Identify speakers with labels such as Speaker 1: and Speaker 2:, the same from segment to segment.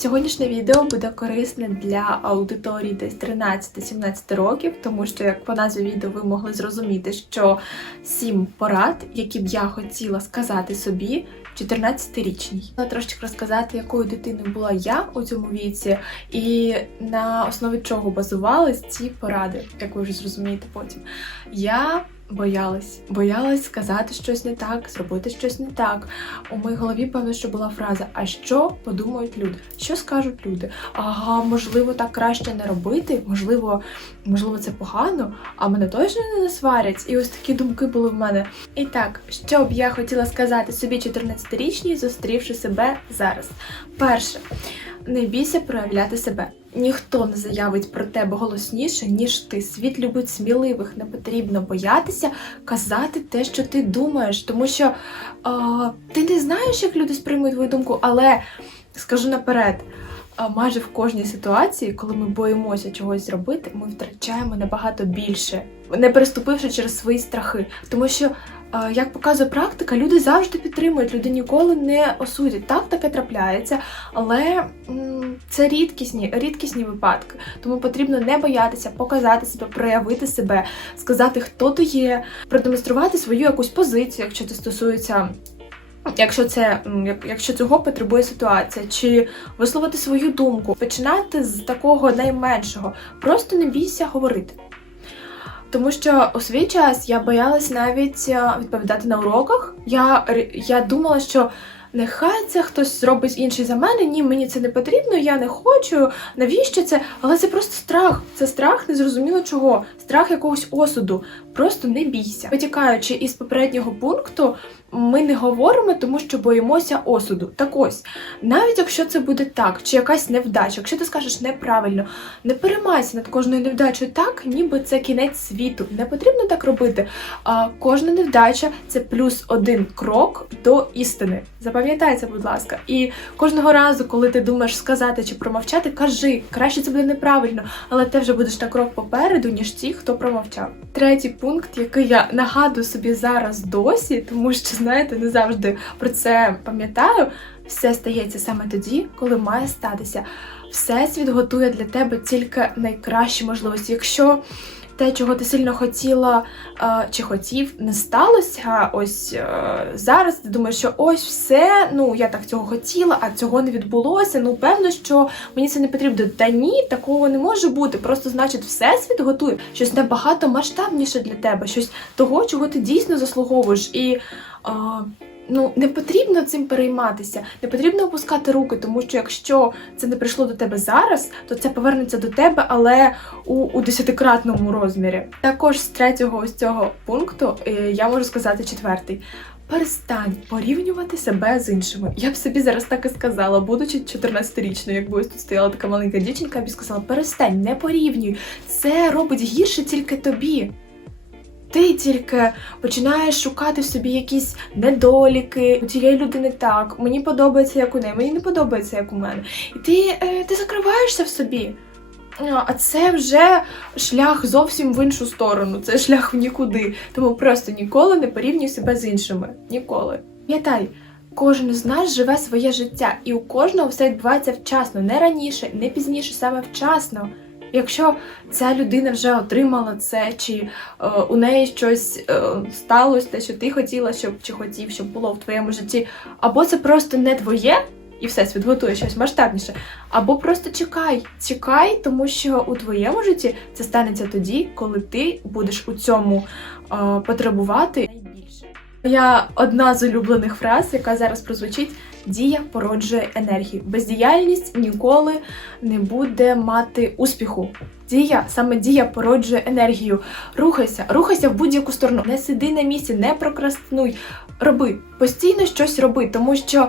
Speaker 1: Сьогоднішнє відео буде корисне для аудиторії десь 13-17 років, тому що, як по назві відео, ви могли зрозуміти, що сім порад, які б я хотіла сказати собі 14-річній. Хотіла трошки розказати, якою дитиною була я у цьому віці, і на основі чого базувались ці поради, як ви вже зрозумієте потім. Я боялась, боялась сказати щось не так, зробити щось не так. У моїй голові, певно, що була фраза: А що подумають люди? Що скажуть люди? Ага, можливо, так краще не робити, можливо, можливо, це погано, а мене точно не сварять. І ось такі думки були в мене. І так, що б я хотіла сказати собі 14-річній, зустрівши себе зараз. Перше, не бійся проявляти себе. Ніхто не заявить про тебе голосніше, ніж ти. Світ любить сміливих, не потрібно боятися казати те, що ти думаєш, тому що а, ти не знаєш, як люди сприймуть твою думку, але скажу наперед. Майже в кожній ситуації, коли ми боїмося чогось зробити, ми втрачаємо набагато більше, не переступивши через свої страхи. Тому що, як показує практика, люди завжди підтримують, люди ніколи не осудять. Так таке трапляється, але це рідкісні, рідкісні випадки. Тому потрібно не боятися показати себе, проявити себе, сказати, хто ти є, продемонструвати свою якусь позицію, якщо це стосується. Якщо це якщо цього потребує ситуація, чи висловити свою думку, починати з такого найменшого, просто не бійся говорити. Тому що у свій час я боялась навіть е, відповідати на уроках. Я, я думала, що нехай це хтось зробить інший за мене. Ні, мені це не потрібно, я не хочу. Навіщо це? Але це просто страх. Це страх незрозуміло чого. Страх якогось осуду. Просто не бійся. Витікаючи із попереднього пункту, ми не говоримо, тому що боїмося осуду. Так ось, навіть якщо це буде так, чи якась невдача, якщо ти скажеш неправильно, не переймайся над кожною невдачею так, ніби це кінець світу. Не потрібно так робити. А кожна невдача це плюс один крок до істини. Запам'ятай це, будь ласка. І кожного разу, коли ти думаєш сказати чи промовчати, кажи, краще це буде неправильно, але ти вже будеш на крок попереду, ніж ті, хто промовчав. Третій пункт, який я нагадую собі зараз досі, тому що знаєте, не завжди про це пам'ятаю. Все стається саме тоді, коли має статися. Всесвіт готує для тебе тільки найкращі можливості. Якщо те, чого ти сильно хотіла е, чи хотів, не сталося. Ось е, зараз ти думаєш, що ось все, ну я так цього хотіла, а цього не відбулося. Ну, певно, що мені це не потрібно. Та ні, такого не може бути. Просто значить, всесвіт готує щось набагато масштабніше для тебе, щось того, чого ти дійсно заслуговуєш. І е, ну не потрібно цим перейматися, не потрібно опускати руки, тому що якщо це не прийшло до тебе зараз, то це повернеться до тебе, але у, у десятикратному розмірі. Також з третього ось цього пункту е, я можу сказати четвертий. Перестань порівнювати себе з іншими. Я б собі зараз так і сказала, будучи 14-річною, якби ось тут стояла така маленька дівчинка, я б сказала, перестань, не порівнюй. Це робить гірше тільки тобі. Ти тільки починаєш шукати в собі якісь недоліки. У цієї людини так, мені подобається, як у неї, мені не подобається, як у мене. І ти, е, ти закриваєшся в собі. А це вже шлях зовсім в іншу сторону, це шлях в нікуди. Тому просто ніколи не порівнюй себе з іншими. Ніколи. Пам'ятай, кожен з нас живе своє життя, і у кожного все відбувається вчасно, не раніше, не пізніше, саме вчасно. Якщо ця людина вже отримала це, чи е, у неї щось е, сталося, те, що ти хотіла, щоб чи хотів, щоб було в твоєму житті, або це просто не твоє, і все світ готує щось масштабніше, або просто чекай, чекай, тому що у твоєму житті це станеться тоді, коли ти будеш у цьому е, потребувати найбільше. Я одна з улюблених фраз, яка зараз прозвучить. Дія породжує енергію. Бездіяльність ніколи не буде мати успіху. Дія, саме дія породжує енергію. Рухайся, рухайся в будь-яку сторону. Не сиди на місці, не прокрастнуй. Роби постійно щось роби, тому що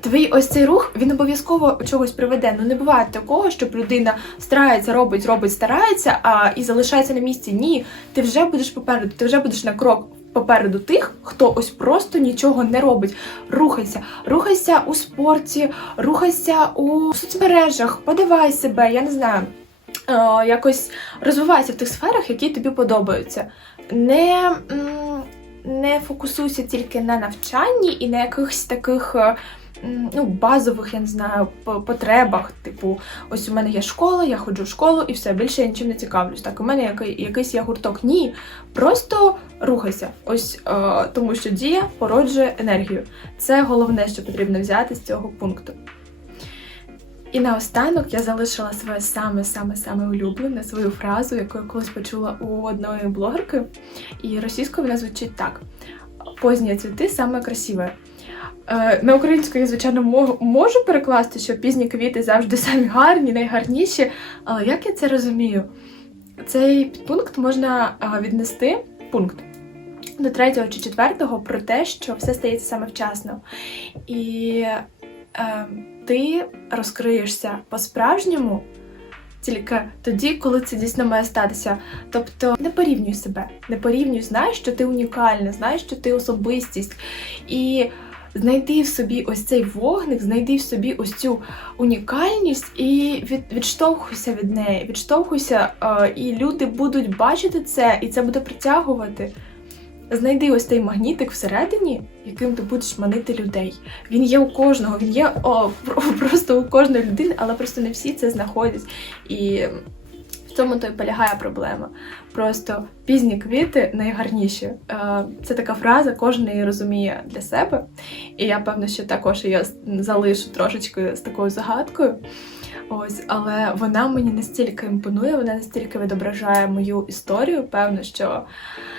Speaker 1: твій ось цей рух він обов'язково чогось приведе. Ну не буває такого, щоб людина старається, робить, робить, старається, а і залишається на місці. Ні, ти вже будеш попереду, ти вже будеш на крок. Попереду тих, хто ось просто нічого не робить. Рухайся, рухайся у спорті, рухайся у соцмережах, подавай себе, я не знаю, е, якось розвивайся в тих сферах, які тобі подобаються. Не, не фокусуйся тільки на навчанні і на якихось таких. е, Ну, базових, я не знаю, потребах. Типу, ось у мене є школа, я ходжу в школу і все, більше я нічим не цікавлюсь. Так, у мене який, якийсь є гурток. Ні, просто рухайся. Ось е, тому, що дія породжує енергію. Це головне, що потрібно взяти з цього пункту. І наостанок я залишила своє саме-саме-саме улюблене, свою фразу, яку я колись почула у одної блогерки. І російською вона звучить так: Позні цвіти саме красиве. Е, На українську я, звичайно, можу перекласти, що пізні квіти завжди самі гарні, найгарніші. Але як я це розумію? Цей пункт можна е, віднести пункт до третього чи четвертого про те, що все стається саме вчасно. І е, ти розкриєшся по-справжньому тільки тоді, коли це дійсно має статися. Тобто не порівнюй себе, не порівнюй, знай, що ти унікальна, знай, що ти особистість. І знайди в собі ось цей вогник, знайди в собі ось цю унікальність і від, відштовхуйся від неї, відштовхуйся, е, і люди будуть бачити це, і це буде притягувати. Знайди ось цей магнітик всередині, яким ти будеш манити людей. Він є у кожного, він є о, просто у кожної людини, але просто не всі це знаходять. І в цьому то й полягає проблема. Просто пізні квіти найгарніші. Е, Це така фраза, кожен її розуміє для себе. І я певна, що також її залишу трошечки з такою загадкою. Ось, але вона мені настільки імпонує, вона настільки відображає мою історію. Певно, що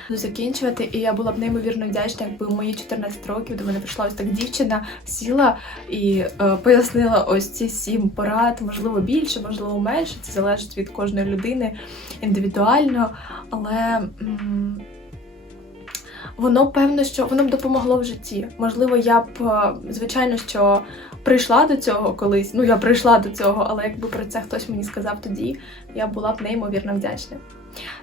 Speaker 1: буду закінчувати. І я була б неймовірно вдячна, якби в мої 14 років до мене прийшла ось так дівчина, сіла і е, пояснила ось ці сім порад, можливо, більше, можливо, менше. Це залежить від кожної людини індивідуально. Але м, воно певно, що воно б допомогло в житті. Можливо, я б, е, звичайно, що прийшла до цього колись. Ну, я прийшла до цього, але якби про це хтось мені сказав тоді, я була б неймовірно вдячна.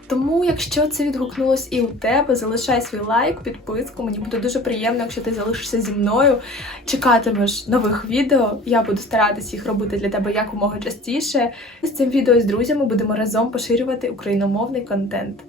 Speaker 1: Тому, якщо це відгукнулось і у тебе, залишай свій лайк, підписку. Мені буде дуже приємно, якщо ти залишишся зі мною, чекатимеш нових відео. Я буду старатись їх робити для тебе якомога частіше. З цим відео з друзями будемо разом поширювати україномовний контент.